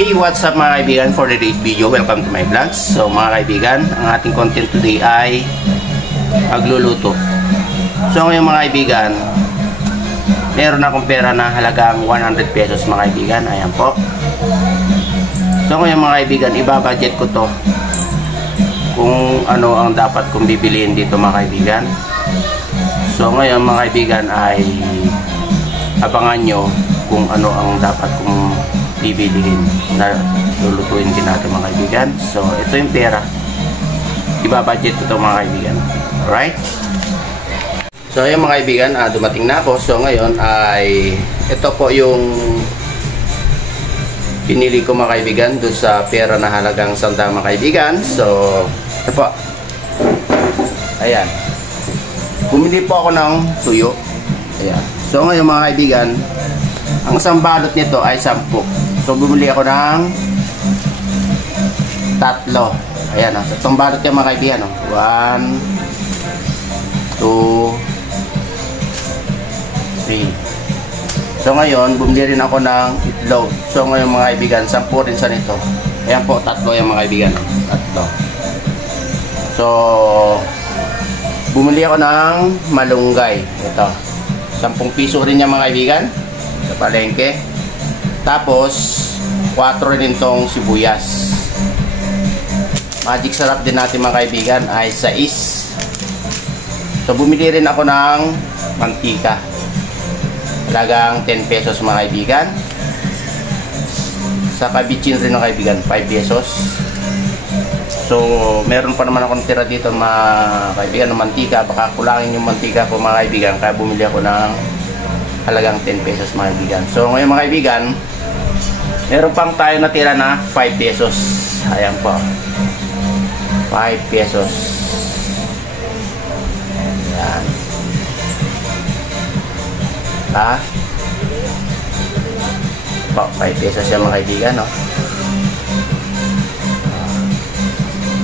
Hey, what's up mga kaibigan? For today's video, welcome to my vlogs. So mga kaibigan, ang ating content today ay magluluto. So ngayon mga kaibigan, meron akong pera na halagang 100 pesos mga kaibigan. Ayan po. So ngayon mga kaibigan, ibabudget ko to kung ano ang dapat kong bibiliin dito mga kaibigan. So ngayon mga kaibigan ay abangan nyo kung ano ang dapat kong bibilihin na lulutuin din natin mga kaibigan. So ito yung pera, ibabudget ko ito mga kaibigan. Alright, so ayun mga kaibigan, dumating na ako. So ngayon ay ito po yung pinili ko mga kaibigan doon sa pera na halagang 100 mga kaibigan. So ito po, ayan, bumili po ako ng tuyo. Ayan. So ngayon mga kaibigan, ang isang balot nito ay 10. So bumili ako ng 3. Ayan, itong balot yung mga kaibigan. 1, 2, 3. So ngayon, bumili rin ako ng itlog. So ngayon mga kaibigan, 10 rin sa nito. Ayan po, 3 yung mga kaibigan. 3. So bumili ako ng malunggay. Ito, 10 piso rin yung mga kaibigan sa palengke. Tapos 4 rin itong sibuyas. Magic sarap din natin mga kaibigan ay 6. So bumili rin ako ng mantika, halagang 10 pesos mga kaibigan. Sa kabitsin rin mga kaibigan, 5 pesos. So meron pa naman akong tira dito mga kaibigan ng mantika. Baka kulangin yung mantika ko mga kaibigan, kaya bumili ako ng halagang 10 pesos mga kaibigan. So ngayon mga kaibigan, meron pang tayo natira na 5 pesos. Ayan po, 5 pesos. Ayan. Po, 5 pesos yan mga kaibigan, no?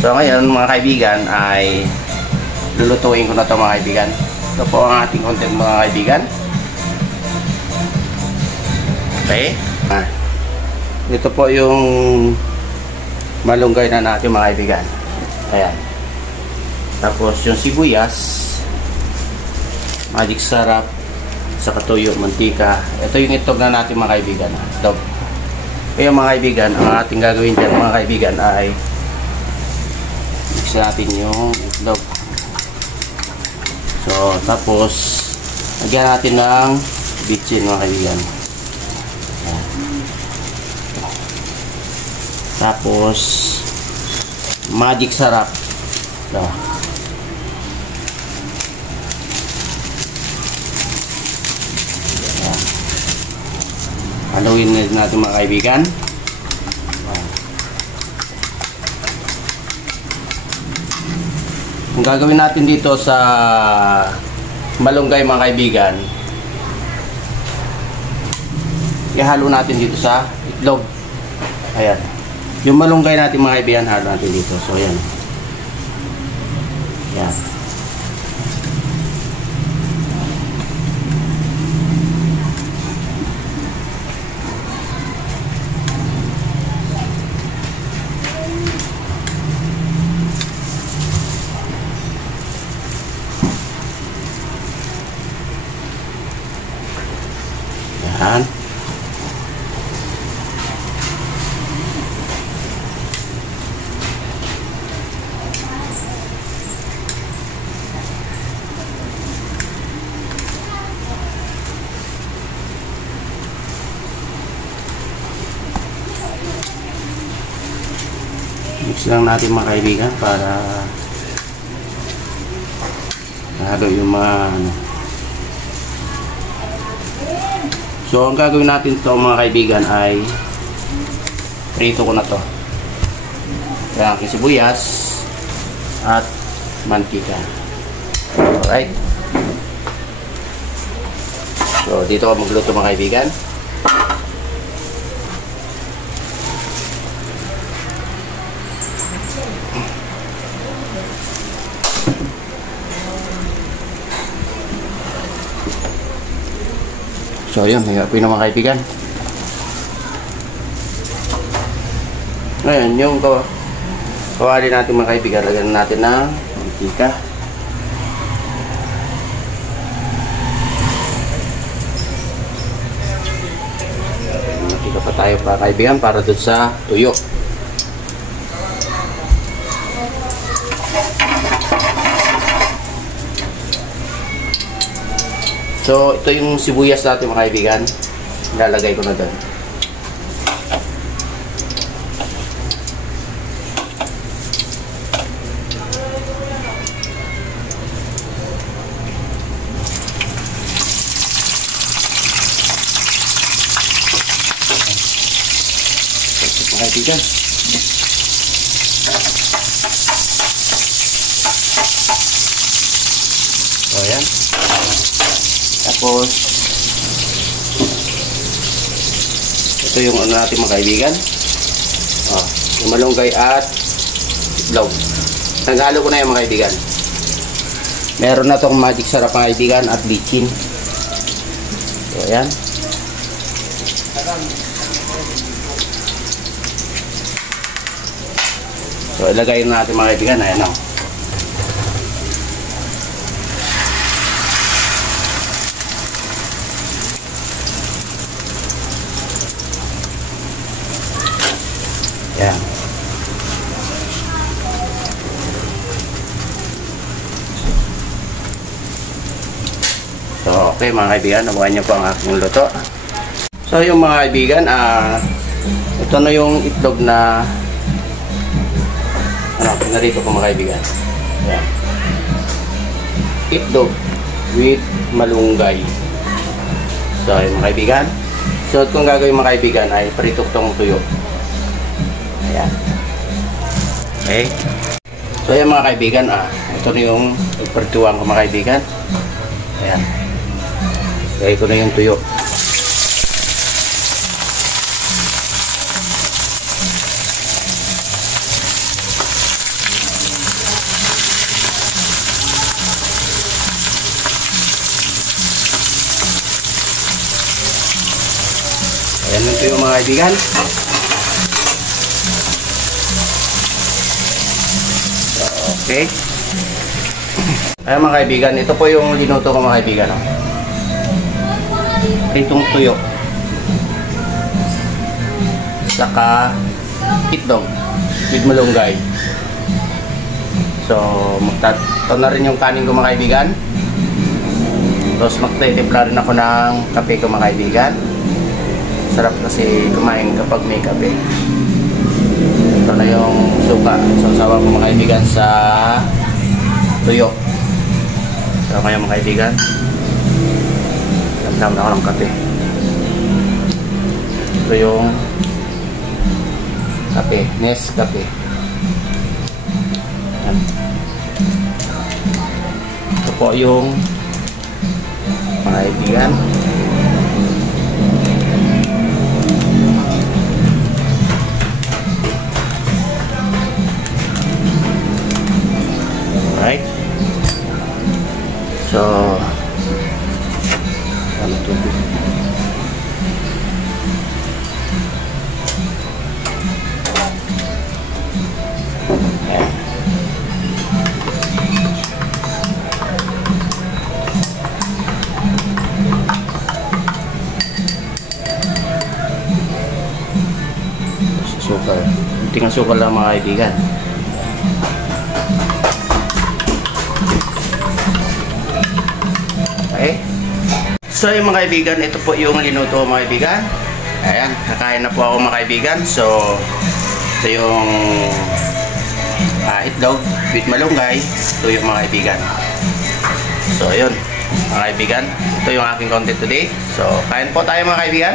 So ngayon mga kaibigan ay lulutuin ko na to mga kaibigan. Ito po ang ating content mga kaibigan. Okay, ito po yung malunggay na natin mga kaibigan. Ayan. Tapos yung sibuyas, magic sarap, sa katuyo, mantika. Ito yung itlog na natin mga kaibigan. Itlog. Kaya mga kaibigan, ang ating gagawin dyan mga kaibigan ay mix natin yung itlog. So tapos lagyan natin ng bitchin mga kaibigan. Ayan. Tapos magic sarap. So, haluin natin mga kaibigan. Ang gagawin natin dito sa malunggay mga kaibigan, ihalo natin dito sa itlog. Ayan, yung malunggay natin mga kaibigan, halo natin dito. So ayan, ayan. Ayan. Mix lang natin mga kaibigan para halo yung mga So ang gagawin natin ito mga kaibigan ay prito ko na to. Kaya ang sibuyas at mantika. Alright. So dito ako magluto mga kaibigan. So yun, hingapin na mga kaibigan. Ngayon, yung kawali natin mga kaibigan, lagyan natin ng mantika. Mantika pa tayo mga kaibigan para dun sa tuyo. So, ito yung sibuyas natin mga kaibigan. Ilalagay ko na doon. Mga kaibigan. So, ayan. Tapos, ito yung ano natin mga kaibigan. Yung malunggay at itlog. Naghalo ko na yung mga kaibigan. Meron na itong magic sarap mga kaibigan at bitchin. So, ayan. So, ilagay natin mga kaibigan. Ayan o. Ayan. So, okay mga kaibigan, nabuhan niyo po ang aking luto. So, yung mga kaibigan, ito na yung itlog na pinarito ko mga kaibigan. Ayan. Itlog with malunggay. So, yung mga kaibigan. So, kung gagawin mga kaibigan ay prito tong tuyo. Ayan. Okay. So, ayan mga kaibigan, ito na yung ipagtuwang ko mga kaibigan. Ayan. Lagay ko na yung tuyo. Ayan yung tuyo mga kaibigan. Okay. Ayan mga kaibigan, ito po yung linuto ko mga kaibigan. Itong tuyo. Saka itlog with malunggay. So, magtataw na rin yung kanin ko mga kaibigan. Tapos magtitimpla rin ako ng kape ko mga kaibigan. Sarap kasi kumain kapag may kape. Ito na yung suka. So, sawa ko mga kaibigan sa tuyo. So, kaya mga kaibigan, damdam na ako ng kape. Ito yung kape, Nescafe. Ayan. Ito po yung mga kaibigan. Alright. So, ano tubig? Ayan. Sukal. Tingnan sukal lang mga kaibigan. Okay. So yung mga kaibigan, ito po yung linuto mga kaibigan. Ayan, kakain na po ako mga kaibigan. So, ito yung itlog with malunggay. Ito yung mga kaibigan. So, yun mga kaibigan. Ito yung aking content today. So, kain po tayo mga kaibigan.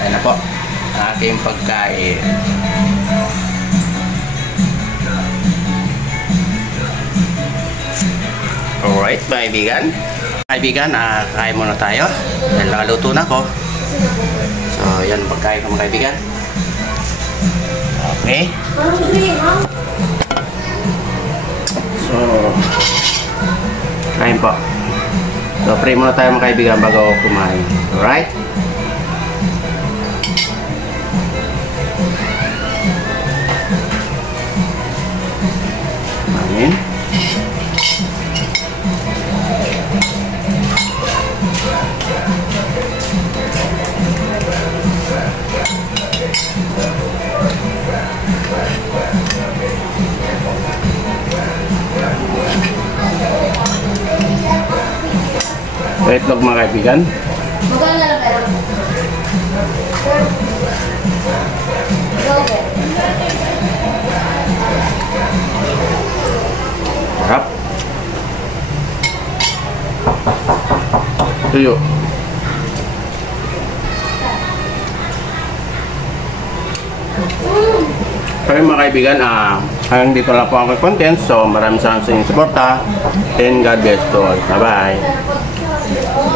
Ayan na po ang aking pagkain. Alright mga kaibigan. Kaibigan, kain muna tayo. Dahil nakaluto na ko. So, yan pagkain ko mga kaibigan. Okay. So, kain po. So, pray muna tayo mga kaibigan bago kumain. Alright? Itlog mga kaibigan. Magkano na lang pero? Sarap. Tuyo. Kaya mga kaibigan, hanggang dito lang po ang content. So maraming salamat sa inyong suporta. And God bless to all. Bye-bye.